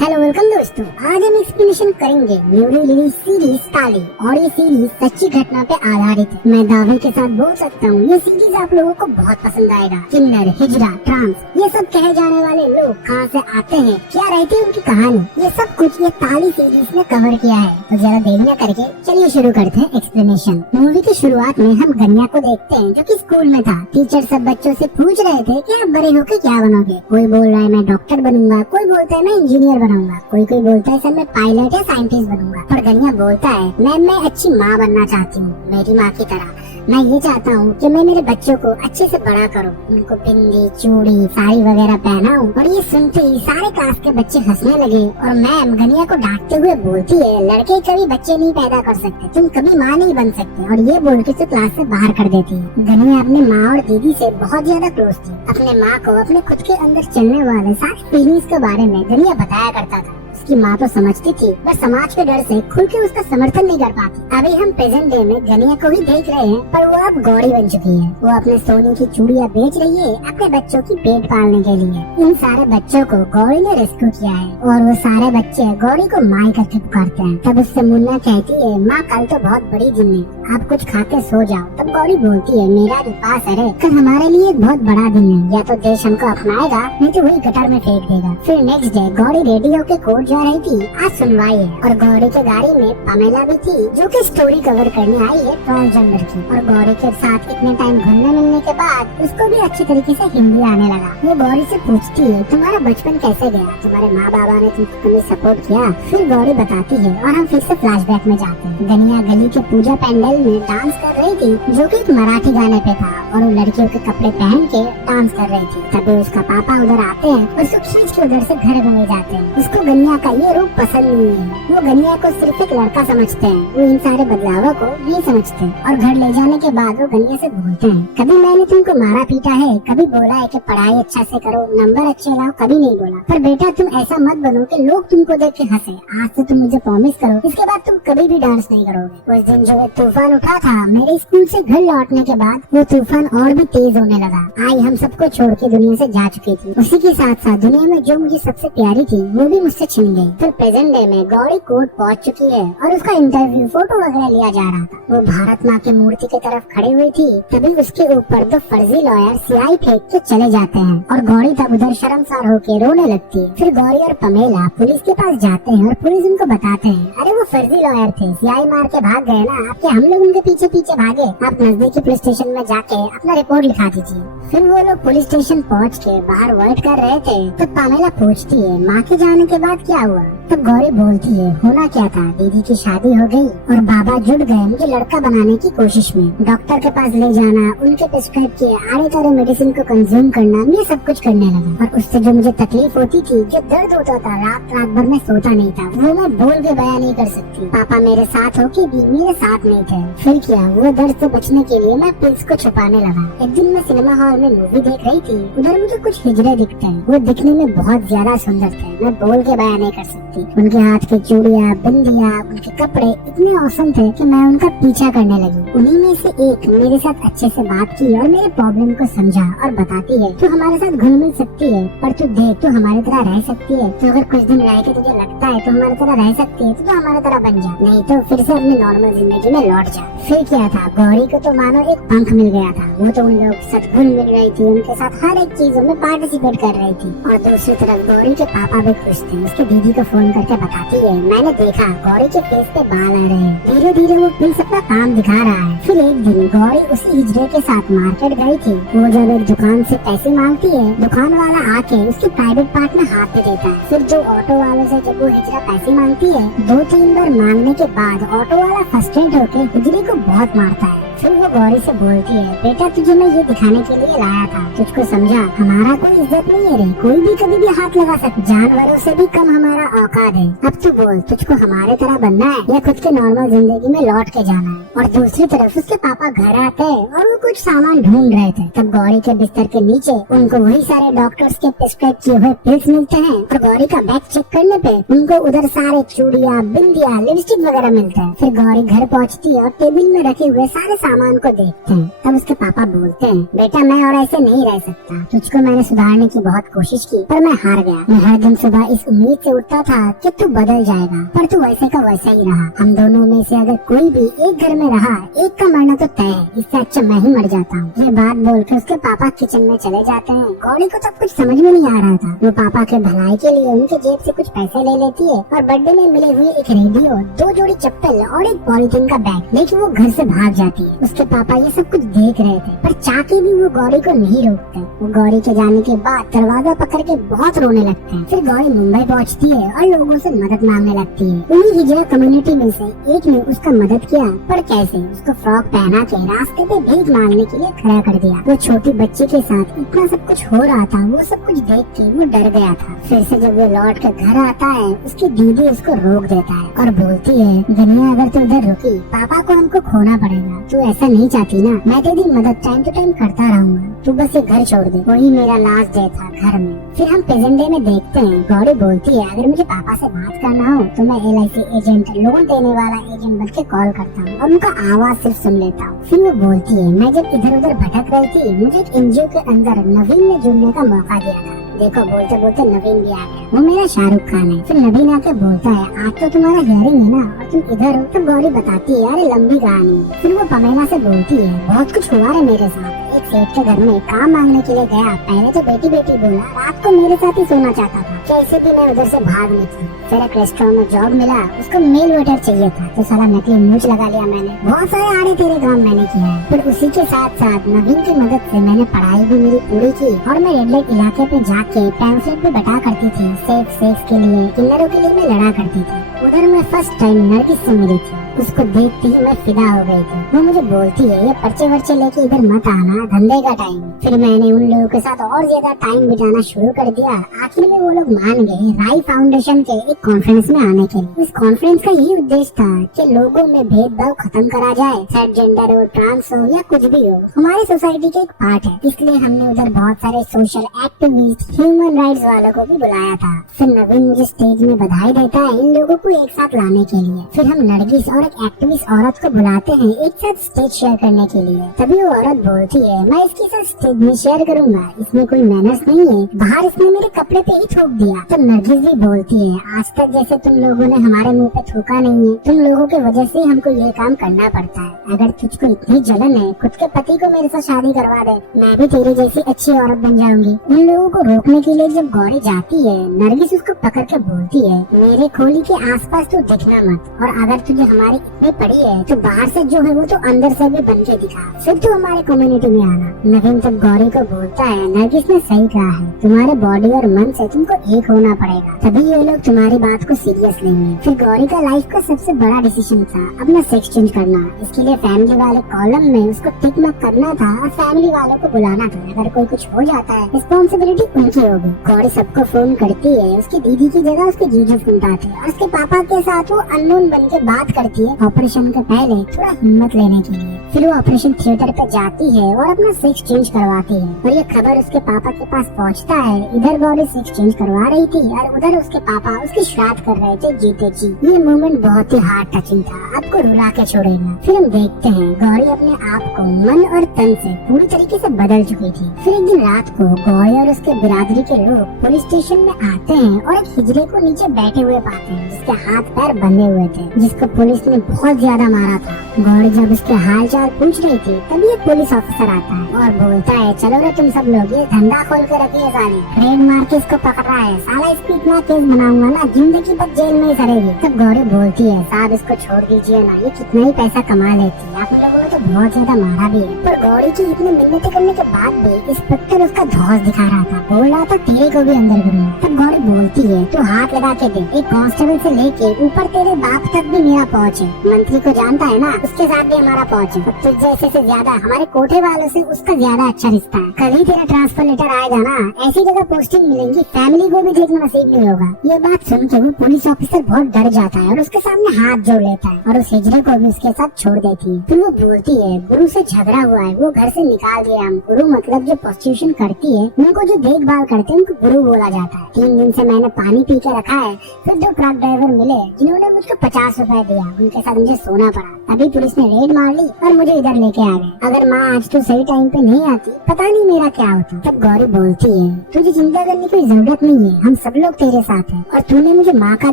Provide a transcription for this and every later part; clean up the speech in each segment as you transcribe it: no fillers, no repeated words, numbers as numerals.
Hello welcome दोस्तों, आज हम एक्सप्लेनेशन करेंगे न्यूली रिलीज सीरीज ताली और ये सीरीज सच्ची घटना पे आधारित है। मैं दावे के साथ बोल सकता हूँ ये सीरीज आप लोगों को बहुत पसंद आएगा। किन्नर, हिजड़ा, ट्रांस ये सब कहे जाने वाले लोग कहाँ से आते हैं, क्या रहती है उनकी कहानी, ये सब कुछ ये ताली सीरीज ने कवर किया है। तो जरा देरी न करके चलिए शुरू करते हैं एक्सप्लेनेशन। मूवी की शुरुआत में हम गन्या को देखते हैं जो कि स्कूल में था। टीचर सब बच्चों से पूछ रहे थे कि आप बड़े होकर क्या बनोगे। कोई बोल रहा है मैं डॉक्टर बनूंगा, कोई बोलता है मैं इंजीनियर बनूंगा, कोई बोलता है सर मैं पायलट या साइंटिस्ट बनूंगा। पर गन्या बोलता है मैं अच्छी माँ बनना चाहती हूँ, मेरी माँ की तरह। मैं ये चाहता हूँ कि मैं मेरे बच्चों को अच्छे से बड़ा करूँ, उनको बिंदी, चूड़ी, साड़ी वगैरह पहनाऊं। और ये सुनते ही सारे क्लास के बच्चे हंसने लगे और मैम गन्या को डांटते हुए बोलती है लड़के कभी बच्चे नहीं पैदा कर सकते, तुम कभी माँ नहीं बन सकते। और ये बोल के क्लास से बाहर कर देती है। गन्या अपने माँ और दीदी से बहुत ज्यादा क्लोज थी। अपने माँ को अपने खुद के अंदर चलने वाले सारे फीलिंग्स के बारे में गन्या बताया करता था। उसकी माँ तो समझती थी, बस समाज के डर से खुल के उसका समर्थन नहीं कर पाती। अभी हम प्रेजेंट डे में गन्या को ही देख रहे हैं, पर वो अब गौरी बन चुकी है। वो अपने सोने की चूड़ियाँ बेच रही है अपने बच्चों की पेट पालने के लिए। इन सारे बच्चों को गौरी ने रेस्क्यू किया है और वो सारे बच्चे गौरी को माँ करके पुकारते हैं। तब उससे मुन्ना कहती है माँ कल तो बहुत बड़ी दिन है, आप कुछ खा के सो जाओ। तब गौरी बोलती है मेरा भी पास है, कल हमारे लिए एक बहुत बड़ा दिन है, या तो देश हमको अपनाएगा नहीं तो वही गटर में फेंक देगा। फिर नेक्स्ट डे गौरी रेडी होके कोर्ट जा रही थी। आज सुनवाई है और गौरी के गाड़ी में पमेला भी थी जो कि स्टोरी कवर करने आई है ट्रांसजेंडर की। और गौरी के साथ इतने टाइम घुलने मिलने के बाद उसको भी अच्छी तरीके से हिंदी आने लगा। वो गौरी से पूछती है तुम्हारा बचपन कैसे गया, तुम्हारे माँ बाबा ने तुम्हें सपोर्ट किया। फिर गौरी बताती है और हम फिर से फ्लैशबैक में जाते हैं। गनिया गली के पूजा पंडाल में डांस कर रही थी जो कि एक मराठी गाने पे था और वो लड़कियों के कपड़े पहन के डांस कर रही थी। तभी उसका पापा उधर आते हैं और उसको खींच के उधर से घर में ले जाते हैं। उसको गनिया का ये रूप पसंद नहीं है। वो गनिया को सिर्फ एक लड़का समझते हैं, वो इन सारे बदलावों को नहीं समझते। और घर ले जाने के बाद वो गनिया से बोलते हैं कभी मैंने तुमको मारा पीटा है, कभी बोला है कि पढ़ाई अच्छा से करो, नंबर अच्छे लाओ, कभी नहीं बोला। पर बेटा तुम ऐसा मत बनो कि लोग तुमको देख के हंसे। आज से तुम मुझे प्रॉमिस करो इसके बाद तुम कभी भी डांस नहीं करोगे। उस दिन जो एक तूफान उठा था मेरे स्कूल से घर लौटने के बाद, वो तूफान और भी तेज होने लगा। आई हम सबको छोड़ के दुनिया से जा चुकी थी। उसी के साथ साथ दुनिया में जो मुझे सबसे प्यारी थी वो भी मुझसे छिन गई। फिर प्रेजेंट डे में गौरी कोर्ट पहुंच चुकी है और उसका इंटरव्यू फोटो वगैरह लिया जा रहा था। वो भारत माँ की मूर्ति की तरफ खड़ी हुई थी। तभी उसके ऊपर दो फर्जी लॉयर स्याही फेंक के चले जाते हैं और गौरी तब उधर शर्मसार होके रोने लगती है। फिर गौरी और पमेला पुलिस के पास जाते हैं और पुलिस उनको बताते हैं अरे वो फर्जी लॉयर थे, स्याही मार के भाग गए ना, आपके हम लोग उनके पीछे पीछे भागे, आप नजदीकी पुलिस स्टेशन में जाके अपना रिपोर्ट लिखा दीजिए। फिर वो लोग पुलिस स्टेशन पहुँच के बाहर वेट कर रहे थे। तो पमेला पूछती है माँ के जाने के बाद क्या हुआ। तब गौरी बोलती है होना क्या था, दीदी की शादी हो गई और बाबा जुट गए मुझे लड़का बनाने की कोशिश में। डॉक्टर के पास ले जाना, उनके प्रिस्क्राइब किए आड़े तारे मेडिसिन को कंज्यूम करना, ये सब कुछ करने लगा। और उससे जो मुझे तकलीफ होती थी, जो दर्द होता था, रात रात भर में सोता नहीं था, वो मैं बोल के बयान नहीं कर सकती। पापा मेरे साथ होके भी मेरे साथ नहीं थे। फिर क्या, वो दर्द से बचने के लिए मैं पिल्स को छुपाने लगा। एक दिन मैं सिनेमा हॉल में मूवी देख रही थी, उधर मुझे कुछ हिजड़े दिखते हैं। वो दिखने में बहुत ज्यादा सुंदर थे, मैं बोल के बयान नहीं कर सकती। उनके हाथ की चूड़ियाँ, बिंदियाँ, उनके कपड़े इतने औसम थे कि मैं उनका पीछा करने लगी। उन्हीं में से एक मेरे साथ अच्छे से बात की और मेरे प्रॉब्लम को समझा और बताती है तू हमारे साथ घुल मिल सकती है, पर तू देख तू हमारी तरह रह सकती है। तो अगर कुछ दिन रह के तुझे लगता है तो हमारी तरह रह सकती है तो हमारी तरह बन जा, नहीं तो फिर से अपनी नॉर्मल जिंदगी में लौट जा। फिर क्या था, गौरी को तो मानो एक पंख मिल गया था। वो तो उन लोग साथ घुल मिल रही थी, उनके साथ हर एक चीजों में पार्टिसिपेट कर रही थी। और दूसरी तरफ गौरी के पापा भी खुश थे। उसकी दीदी को फोन करके बताती है मैंने देखा गौरी के फेस पे बाल आ रहे हैं, धीरे धीरे वो प्रिंस अपना काम दिखा रहा है। फिर एक दिन गौरी उसी हिजड़े के साथ मार्केट गई थी। वो जब एक दुकान से पैसे मांगती है, दुकान वाला आके उसके प्राइवेट पार्ट में हाथ में देता है। फिर जो ऑटो वाले से जब वो हिजड़ा पैसे मांगती है, 2-3 बार मांगने के बाद ऑटो वाला फ्रस्ट्रेट होके हिजड़े को बहुत मारता है। फिर वो गौरी से बोलती है बेटा तुझे मैं ये दिखाने के लिए लाया था, तुझको समझा हमारा कोई इज्जत नहीं है रे, कोई भी कभी भी हाथ लगा सकता, जानवरों से भी कम हमारा औकात है। अब तू बोल तुझको हमारे तरह बनना है या खुद के नॉर्मल जिंदगी में लौट के जाना है। और दूसरी तरफ उसके पापा घर आते हैं और वो कुछ सामान ढूंढ रहे थे। तब गौरी के बिस्तर के नीचे उनको वही सारे डॉक्टर्स के प्रिस्क्राइब किए हुए पिल्स मिलते हैं। और गौरी का बैग चेक करने पे उनको उधर सारे चूड़ियाँ, बिंदियाँ, लिपस्टिक वगैरह मिलते हैं। फिर गौरी घर पहुँचती है और टेबल में रखे हुए सारे सामान को देखते हैं। तब उसके पापा बोलते हैं, बेटा मैं और ऐसे नहीं रह सकता, तुझको मैंने सुधारने की बहुत कोशिश की पर मैं हार गया। मैं हर दिन सुबह इस उम्मीद से उठता था कि तू बदल जाएगा, पर तू वैसे का वैसा ही रहा। हम दोनों में से अगर कोई भी एक घर में रहा, एक का मरना तो तय है, इससे अच्छा मैं ही मर जाता हूँ। ये बात बोलकर उसके पापा किचन में चले जाते हैं। गौरी को तब कुछ समझ में नहीं आ रहा था। वो पापा के भलाई के लिए उनके जेब से कुछ पैसे ले लेती है और बर्थडे में मिले हुए एक रेडियो, 2 जोड़ी चप्पल और एक पॉलिथीन का बैग लेके वो घर से भाग जाती है। उसके पापा ये सब कुछ देख रहे थे, पर चाह के भी वो गौरी को नहीं रोकते। वो गौरी के जाने के बाद दरवाजा पकड़ के बहुत रोने लगते हैं। फिर गौरी मुंबई पहुंचती है और लोगों से मदद मांगने लगती है। उन्हीं हिजड़ा कम्युनिटी में से एक ने उसका मदद किया, पर कैसे? उसको फ्रॉक पहना के रास्ते पे भीख मांगने के लिए खड़ा कर दिया। वो छोटी बच्ची के साथ इतना सब कुछ हो रहा था, वो सब कुछ देख के वो डर गया था। फिर से जब वो लौट कर घर आता है, उसकी दीदी उसको रोक देता है और बोलती है, दुनिया अगर तू इधर रुकी, पापा को हमको खोना पड़ेगा। तू ऐसा नहीं चाहती ना? मैं तेरी मदद टाइम टू टाइम करता रहूंगा, तू बस ये घर छोड़ दे। वही मेरा लास्ट डे था घर में। फिर हम प्रेजेंट डे में देखते हैं, गौरी बोलती है, अगर मुझे पापा से बात करना हो तो मैं LIC एजेंट, लोन देने वाला एजेंट बन के कॉल करता हूँ और उनका आवाज सिर्फ सुन लेता हूँ। फिर वो बोलती है, मैं जब इधर उधर भटक रही थी, मुझे एक NGO के अंदर नवीन ने जुड़ने का मौका दिया था। देखो बोलते बोलते नवीन भी आ गया, वो मेरा शाहरुख खान है। फिर नवीन आके बोलता है, आज तो तुम्हारा हियरिंग है ना और तुम इधर हो? तब गौरी बताती है, अरे लंबी कहानी है। फिर वो पमेला से बोलती है, बहुत कुछ हुआ है मेरे साथ। एक सेठ के घर में काम मांगने के लिए गया, पहले तो बेटी बेटी बोला, रात को मेरे साथ ही सोना चाहता था। कैसे भी मैं उधर से भाग निकली। फिर एक रेस्टोरेंट में जॉब मिला, उसको मेल वेटर चाहिए था, तो साला नकली मूंछ लगा लिया मैंने। बहुत सारे आड़े तेरे काम मैंने किया है। फिर उसी के साथ साथ नवीन की मदद से मैंने पढ़ाई भी मेरी पूरी की और मैं रेड लाइट इलाके पे जाके पैम्फलेट भी बटा करती थी। सेक्स के लिए, किन्नरों के लिए मैं लड़ा करती थी। उधर मैं फर्स्ट टाइम नरगिस से मिली थी। उसको देखते ही मैं फिदा हो गई थी। वो मुझे बोलती है, ये पर्चे वर्चे लेके इधर मत आना, धंधे का टाइम। फिर मैंने उन लोगों के साथ और ज्यादा टाइम बिताना शुरू कर दिया। आखिर में वो लोग मान गए राई फाउंडेशन के एक कॉन्फ्रेंस में आने के लिए। इस कॉन्फ्रेंस का यही उद्देश्य था कि लोगों में भेदभाव खत्म करा जाए, थर्ड जेंडर हो, ट्रांस हो या कुछ भी हो, हमारे सोसाइटी के एक पार्ट है। इसलिए हमने उधर बहुत सारे सोशल एक्टिविस्ट, ह्यूमन राइट्स वालों को भी बुलाया था। फिर नवीन मुझे स्टेज में बधाई देता है इन लोगों को एक साथ लाने के लिए। फिर हम नरगिस और एक एक्टिविस्ट औरत को बुलाते हैं एक साथ स्टेज शेयर करने के लिए। तभी वो औरत बोलती है, मैं इसके साथ स्टेज में शेयर करूंगा, इसमें कोई मैनर्स नहीं है, बाहर इसने मेरे कपड़े पे ही थूक दिया। तो नरगिस भी बोलती है, आज तक जैसे तुम लोगों ने हमारे मुंह पे थूका नहीं है, तुम लोगों की वजह से हमको ये काम करना पड़ता है। अगर तुझको इतनी जलन है, खुद के पति को मेरे साथ शादी करवा दे, मैं भी तेरी जैसी अच्छी औरत बन जाऊंगी। उन लोगों को रोकने के लिए जब गौरी जाती है, नरगिस उसको पकड़ के बोलती है, मेरे खोली के आसपास तो दिखना मत, और अगर तुझे हमारी इतनी पड़ी है तो बाहर से जो है वो तो अंदर से भी बन के दिखा, फिर तो हमारे कम्युनिटी में आना। नवीन तब गौरी को बोलता है, नरगिस ने सही कहा है, तुम्हारे बॉडी और मन से तुमको एक होना पड़ेगा, तभी ये लोग तुम्हारी बात को सीरियस लेंगे। फिर गौरी का लाइफ का सबसे बड़ा डिसीजन था अपना सेक्स चेंज करना। इसके लिए फैमिली वाले कॉलम में उसको टिक मार्क करना था और फैमिली वालों को बुलाना था। अगर कोई कुछ हो जाता है, रिस्पॉन्सिबिलिटी उनकी होगी। गौरी सबको फोन करती है, उसकी दीदी की जगह उसके जीजू फोन उठाते हैं और उसके पापा के साथ वो अननोन बन के बात करती है ऑपरेशन के पहले थोड़ा हिम्मत लेने के लिए। फिर वो ऑपरेशन थिएटर पे जाती है और अपना सेक्स चेंज करवाती है और ये खबर उसके पापा के पास पहुंचता है। इधर गौरी सेक्स चेंज करवा रही थी और उधर उसके पापा उसकी श्राद्ध कर रहे थे जीते जी। ये मोमेंट बहुत ही हार्ट टचिंग था, आपको रुला के छोड़ेगा। फिर हम देखते हैं गौरी अपने आप को मन और तन से पूरी तरीके से बदल चुकी थी। फिर एक दिन रात को गौरी और उसके बिरादरी के लोग पुलिस स्टेशन में आते हैं और एक हिजड़े को नीचे बैठे हुए पाते हैं जिसके हाथ पैर बंधे हुए थे, जिसको पुलिस ने बहुत ज्यादा मारा था। गौरी जब उसके हाल चाल पूछ रही थी तभी एक पुलिस ऑफिसर आता है और बोलता है, चलो रे तुम सब लोग, ये धंधा खोल के रखिए साले, ट्रेन मार के इसको पकड़ रहा है, साला इस पे इतना केस बनाऊंगा ना जिंदगी भर जेल में ही सड़ेगी। तब गौरी बोलती है, साहब इसको छोड़ दीजिए ना, ये कितना ही पैसा कमा लेती है, आप लोगों ने तो बहुत ज्यादा मारा भी है। पर गौरी की इतनी मिन्नतें करने के बाद भी इंस्पेक्टर उसका धौस दिखा रहा था, बोल रहा था तेरे को भी अंदर करूंगा। तब गौरी बोलती है, तू हाथ लगा के दे, एक कांस्टेबल से लेके ऊपर तेरे बाप तक भी मेरा पहुँच है, मंत्री को जानता है ना, उसके साथ भी हमारा पहुँच है। तुझ जैसे से ज्यादा हमारे कोठे वालों से उसका ज्यादा अच्छा रिश्ता है। कल ही तेरा ट्रांसफर लेटर आएगा ना, ऐसी जगह पोस्टिंग मिलेंगी, फैमिली को भी देखना नसीब नहीं होगा। ये बात सुन के वो पुलिस ऑफिसर बहुत डर जाता है और उसके सामने हाथ जोड़ लेता है और उस हिजड़े को भी उसके साथ छोड़ देती है। फिर वो बोलती है, गुरु से झगड़ा हुआ है, वो घर से निकाल दिया हम। गुरु मतलब जो प्रोस्टिट्यूशन करती है, उनको जो देखभाल करते हैं उनको गुरु बोला जाता है। 3 दिन दिन से मैंने पानी पी के रखा है। फिर 2 ट्रक ड्राइवर मिले जिन्होंने मुझको 50 रुपए दिया, उनके साथ मुझे सोना पड़ा। तभी पुलिस ने रेड मार ली और मुझे इधर लेके आ गए। अगर माँ आज तो सही टाइम पे नहीं आती, पता नहीं मेरा क्या होता। तब गौरी बोलती है, तुझे चिंता करने की जरूरत नहीं है, हम सब लोग तेरे साथ हैं और तूने मुझे माँ का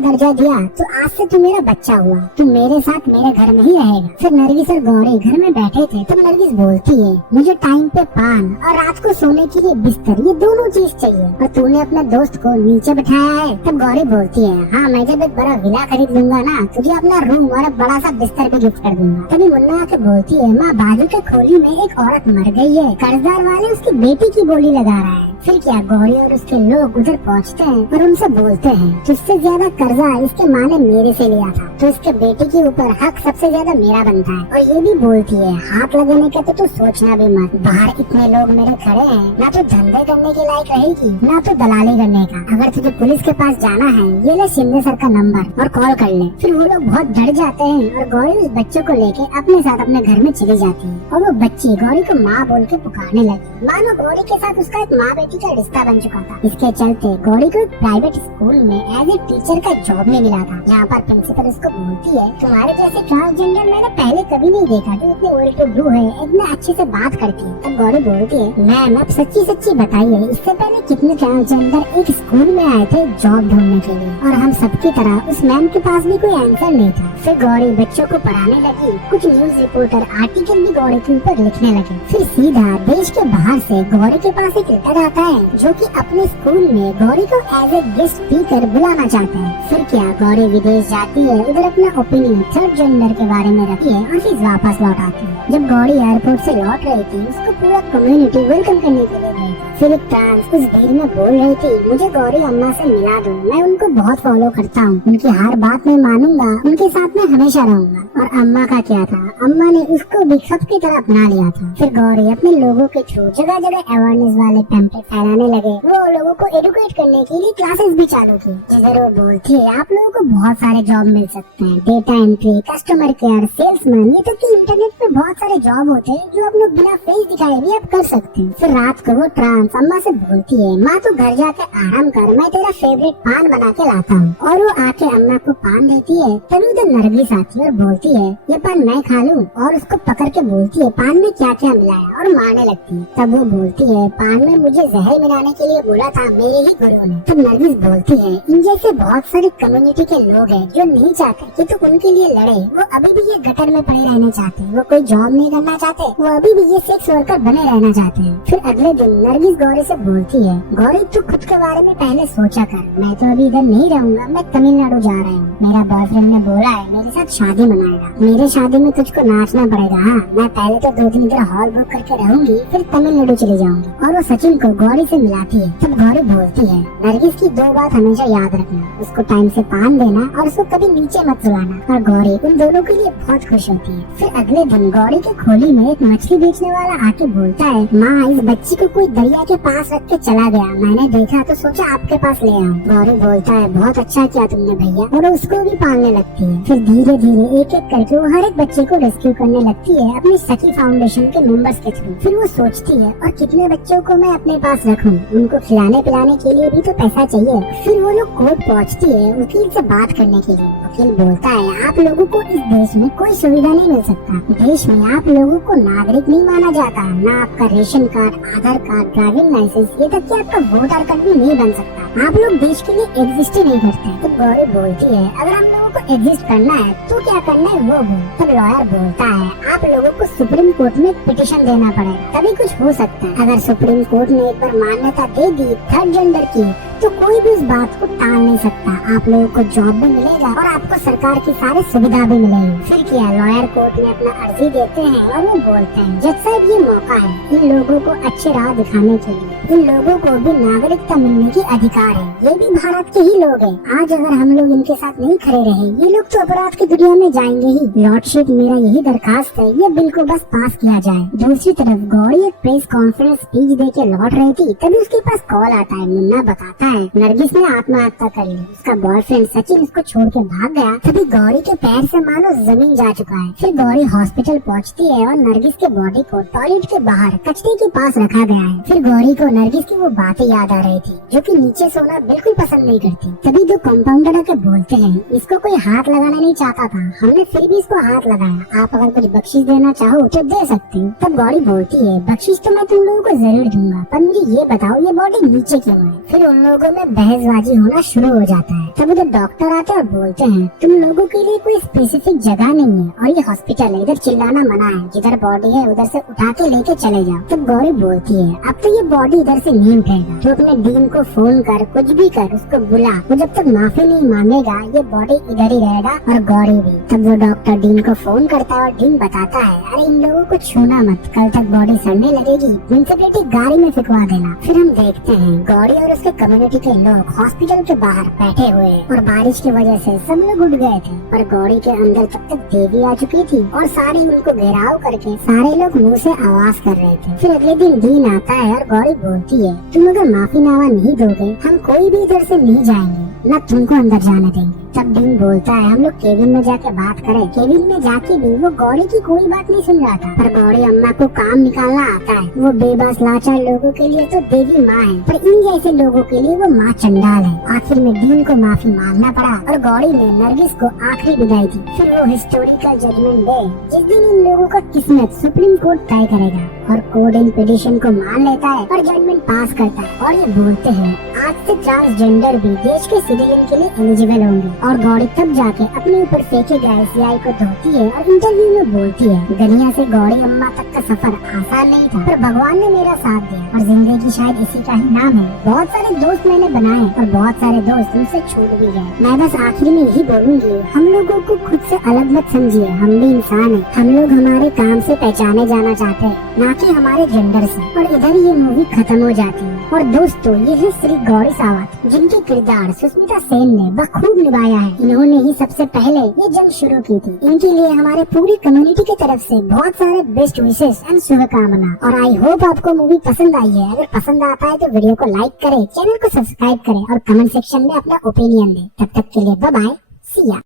दर्जा दिया तो आज से तू मेरा बच्चा हुआ, तू मेरे साथ मेरे घर में ही रहेगा। फिर नरगिस और गौरी घर में बैठे थे। तब नरगिस बोलती है, मुझे टाइम पे पान और रात को सोने के लिए बिस्तर, ये दोनों चीज चाहिए और तूने अपने दोस्त को नीचे बिठाया है। तब गौरी बोलती है, हाँ मैं जब एक बड़ा विला खरीद लूंगा ना, तुझे अपना रूम और एक बड़ा सा बिस्तर भी गिफ्ट कर दूंगा। तभी मुन्ना आके बोलती है, माँ बाजू के खोली में एक औरत मर गई है, कर्जदार वाले उसकी बेटी की बोली लगा रहा है। फिर क्या, गौरी और उसके लोग उधर पहुँचते हैं और उनसे बोलते हैं, तुझसे ज्यादा कर्जा इसके माँ ने मेरे से लिया था, तो इसके बेटे के ऊपर हक सबसे ज्यादा मेरा बनता है। और ये भी बोलती है, हाथ लगाने का तो तू सोचना भी मत, बाहर इतने लोग मेरे खड़े हैं, ना तो धंधे करने के लायक रहेगी ना तो दलाली करने का। अगर तुझे पुलिस के पास जाना है, ये ले शिंदे सर का नंबर और कॉल कर ले। फिर वो लोग बहुत डर जाते हैं और गौरी उस बच्चे को लेके अपने साथ अपने घर में चली जाती है और वो बच्ची गौरी को माँ बोल के पुकारने लगी, मानो गौरी के साथ उसका एक माँ बेटी का रिश्ता बन चुका था। इसके चलते गौरी को प्राइवेट स्कूल में एज ए टीचर का जॉब में मिला था, जहाँ पर प्रिंसिपल उसको बोलती है, तुम्हारे जैसे ट्रांसजेंडर मैंने पहले कभी नहीं देखा, जो इतने वेल टू डू है, इतने अच्छे से बात करती है। तब गौरी बोलती है, मैम आप सच्ची सच्ची बताइए, इससे पहले कितने ट्रांसजेंडर एक स्कूल में आए थे जॉब ढूंढने के लिए और हम सबकी तरह उस मैम के पास भी कोई आंसर नहीं था। फिर गौरी बच्चों को पढ़ाने लगी, कुछ न्यूज रिपोर्टर आर्टिकल भी गौरी के ऊपर लिखने लगे। फिर सीधा देश के बाहर से गौरी के पास एक लेटर आता है जो कि अपने स्कूल में गौरी को एज ए गेस्ट स्पीकर बुलाना चाहते हैं। फिर क्या, गौरी विदेश जाती है, उधर अपना ओपिनियन थर्ड जेंडर के बारे में रखती है और फिर वापस लौट आती है। जब गौरी एयरपोर्ट से लौट रही थी, उसको पूरा कम्युनिटी वेलकम करने के लिए गई थी। फिर एक ट्रांस उस भीड़ में बोल रही थी, मुझे गौरी अम्मा से मिला दो, मैं उनको बहुत फॉलो करता हूँ, उनकी हर बात में मानूंगा, उनके साथ में हमेशा रहूंगा। और अम्मा का क्या था, अम्मा ने उसको भी सबकी तरह अपना लिया था। फिर गौरी अपने लोगों के थ्रू जगह जगह अवेयरनेस वाले पैम्पलेट फैलाने लगे। वो लोगों को एडुकेट करने के लिए क्लासेस भी चालू की, जिधर वो बोलती है, आप लोगों को बहुत सारे जॉब मिल सकते हैं, data entry, customer care, salesman, ये तो कि इंटरनेट पे बहुत सारे जॉब होते हैं जो आप लोग बिना फेस दिखाए भी आप कर सकते हैं। फिर रात को वो ट्रांस अम्मा से बोलती है, माँ तू घर जाके आराम कर, मैं तेरा फेवरेट पान बना के लाता हूँ। और वो आके अम्मा को पान देती है। तभी उधर नरगिस आती है और बोलती है, ये पान मैं खा लूँ, और उसको पकड़ के बोलती है, पान में क्या क्या मिला है, और मारने लगती है। तब वो बोलती है, पान में मुझे जहर मिलाने के लिए बोला था मेरे ही गुरु ने। तब नरगिस बोलती है, इन जैसे बहुत सारे कम्युनिटी के लोग हैं जो नहीं चाहते कि तू उनके लिए लड़े, वो अभी भी ये गटर में पड़े रहना चाहते हैं, वो कोई जॉब नहीं करना चाहते, वो अभी भी ये सेक्स वर्कर बने रहना चाहते हैं। फिर अगले दिन नरगिस गौरी से बोलती है, गौरी तू खुद के बारे में पहले सोचा कर, मैं तो अभी इधर नहीं रहूंगा, मैं तमिलनाडु जा रहा हूँ, मेरा बॉयफ्रेंड ने बोला है मेरे साथ शादी मनाएगा, मेरे शादी में तुझको नाचना पड़ेगा। हाँ, मैं पहले तो 2 दिन इधर हॉल बुक करके रहूंगी, फिर तमिलनाडु चली जाऊंगी। और वो सचिन को गौरी से मिलाती है। तब गौरी बोलती है, नरगिस की 2 बात हमेशा याद रखना, उसको टाइम से पान देना और उसको कभी नीचे मत सुलाना। और गौरी उन दोनों के लिए बहुत खुश होती है। फिर अगले दिन गौरी के खोली में एक मछली बेचने वाला आके बोलता है, माँ इस बच्ची को कोई दरिया के पास रख के चला गया, मैंने देखा तो सोचा आपके पास ले आऊं। गौरी बोलता है, बहुत अच्छा किया तुमने भैया, और उसको भी पालने लगती है। फिर धीरे धीरे एक एक करके वो हर एक बच्चे को रेस्क्यू करने लगती है अपनी सखी फाउंडेशन के मेंबर्स के थ्रू। फिर वो सोचती है, और कितने बच्चों को मैं अपने पास रखूं, उनको खिलाने पिलाने के लिए भी तो पैसा चाहिए। फिर वो लोग कोर्ट पहुंचती है वकील से बात करने के लिए। वकील बोलता है, आप लोगों को इस देश में कोई सुविधा नहीं मिल सकता, देश में आप लोगों को नागरिक नहीं माना जाता, ना आपका रेशन कार्ड, आधार कार्ड, ड्राइविंग लाइसेंस, ये तक कि आपका वोटर कार्ड भी नहीं बन सकता, आप लोग देश के लिए एग्जिस्ट ही नहीं करते। तो गौरी बोलती है, अगर हम लोगों को एग्जिस्ट करना है तो क्या करना है वो बोल। तब लॉयर बोलता है, आप लोगों को सुप्रीम कोर्ट में पिटीशन देना पड़ेगा, तभी कुछ हो सकता है। अगर सुप्रीम कोर्ट ने एक बार मान्यता दे दी थर्ड जेंडर की, तो कोई भी इस बात को टाल नहीं सकता, आप लोगों को जॉब भी मिलेगा और आपको सरकार की सारी सुविधा भी मिलेगी। फिर क्या, लॉयर कोर्ट में अपना अर्जी देते हैं और वो बोलते हैं, जज साहब ये मौका है इन लोगों को अच्छे राह दिखाने के लिए, इन लोगों को भी नागरिकता मिलने की अधिकार है, ये भी भारत के ही लोग हैं। आज अगर हम लोग इनके साथ नहीं खड़े रहे, ये लोग तो अपराध की दुनिया में जाएंगे ही। लॉर्डशिप मेरा यही दरखास्त है, ये बिल को बस पास किया जाए। दूसरी तरफ गौरी एक प्रेस कॉन्फ्रेंस स्पीच दे के लौट रही थी, तभी उसके पास कॉल आता है। मुन्ना बताता है नरगिस ने आत्महत्या कर ली। उसका बॉयफ्रेंड सचिन उसको छोड़ के भाग गया। तभी गौरी के पैर से मानो जमीन जा चुका है। फिर गौरी हॉस्पिटल पहुंचती है और नरगिस के बॉडी को टॉयलेट के बाहर कचरे के पास रखा गया है। फिर गौरी को नरगिस की वो बातें याद आ रही थी, जो कि नीचे सोना बिल्कुल पसंद नहीं करती। तभी दो कंपाउंडर आके बोलते हैं इसको कोई हाथ लगाना नहीं चाहता था, हमने फिर भी इसको हाथ लगाया, आप अगर कुछ बख्शीश देना चाहो तो दे सकते हो। तब गौरी बोलती है बख्शीश तो मैं तुम लोगों को जरूर दूंगा, पर मुझे ये बताओ ये बॉडी नीचे क्यों है। फिर उन लोगों में बहसबाजी होना शुरू हो जाता है। तब उधर डॉक्टर आते और बोलते हैं तुम लोगों के लिए कोई स्पेसिफिक जगह नहीं है और ये हॉस्पिटल है, इधर चिल्लाना मना है, जिधर बॉडी है उधर से उठा के लेके चले जाओ। तब गौरी बोलती है अब तो ये बॉडी इधर से नहीं उठेगा, तो अपने डीन को फोन कर कुछ भी कर उसको बुला, वो जब तक माफी नहीं मांगेगा ये बॉडी इधर ही रहेगा और गौरी भी। तब वो डॉक्टर डीन को फोन करता है और डीन बताता है अरे इन लोगों को छूना मत, कल तक बॉडी सड़ने लगेगी, म्युनिसिपैलिटी गाड़ी में फिकवा देना। फिर हम देखते हैं गौरी और उसके कम्युनिटी के लोग हॉस्पिटल के बाहर बैठे हुए हैं और बारिश की वजह से सब लोग उठ गए थे, पर गौरी के अंदर तब तक देवी आ चुकी थी और सारे उनको घेराव करके सारे लोग मुंह से आवाज कर रहे थे। फिर अगले दिन डीन आता है और गौरी बोलती है तुम अगर माफीनामा नहीं दोगे हम कोई भी इधर से नहीं जाएंगे, न तुमको अंदर जाने देंगे। तब डीन बोलता है हम लोग केबिन में जाके बात करें। केबिन में जाके भी वो गौरी की कोई बात नहीं सुन रहा था, पर गौरी अम्मा को काम निकालना आता है। वो बेबस लाचार लोगों के लिए तो देवी माँ है, पर इन जैसे लोगों के लिए वो माँ चंडाल है। आखिर में डीन को माफी मांगना पड़ा और गौरी ने नरगिस को आखिरी विदाई दी। फिर वो हिस्टोरिकल जजमेंट डे जिस दिन इन लोगों का किस्मत सुप्रीम कोर्ट तय करेगा और कोर्ट इन पिटीशन को मान लेता है और जजमेंट पास करता है और ये बोलते हैं आज से ट्रांसजेंडर भी देश के सिटीजन के लिए एलिजिबल होंगे। और गौरी तब जाके अपने ऊपर फेंके गए सियाई को धोती है और इंटरव्यू में बोलती है दुनिया से गौरी अम्मा तक का सफर आसान नहीं था, पर भगवान ने मेरा साथ दिया और जिंदगी शायद इसी का ही नाम है। बहुत सारे दोस्त मैंने बनाए और बहुत सारे दोस्त उनसे छूट भी गए। मैं बस आखिर में यही बोलूंगी हम लोगों को खुद से अलग मत समझिए, हम भी इंसान हैं, हम लोग हमारे काम से पहचाने जाना चाहते हैं, ना कि हमारे जेंडर से। और इधर ये मूवी खत्म हो जाती है। और दोस्तों ये है श्री गौरी सावंत, जिनके किरदार सुष्मिता सेन ने बखूब निभाया है। इन्होंने ही सबसे पहले ये जंग शुरू की थी। इनके लिए हमारे पूरी कम्युनिटी की तरफ से बहुत सारे बेस्ट विशेष एंड शुभकामना। और आई होप आपको मूवी पसंद आई है। अगर पसंद आता है तो वीडियो को लाइक करें, चैनल को सब्सक्राइब करें और कमेंट सेक्शन में अपना ओपिनियन दें। तब तक के लिए बाय बाय, सी या।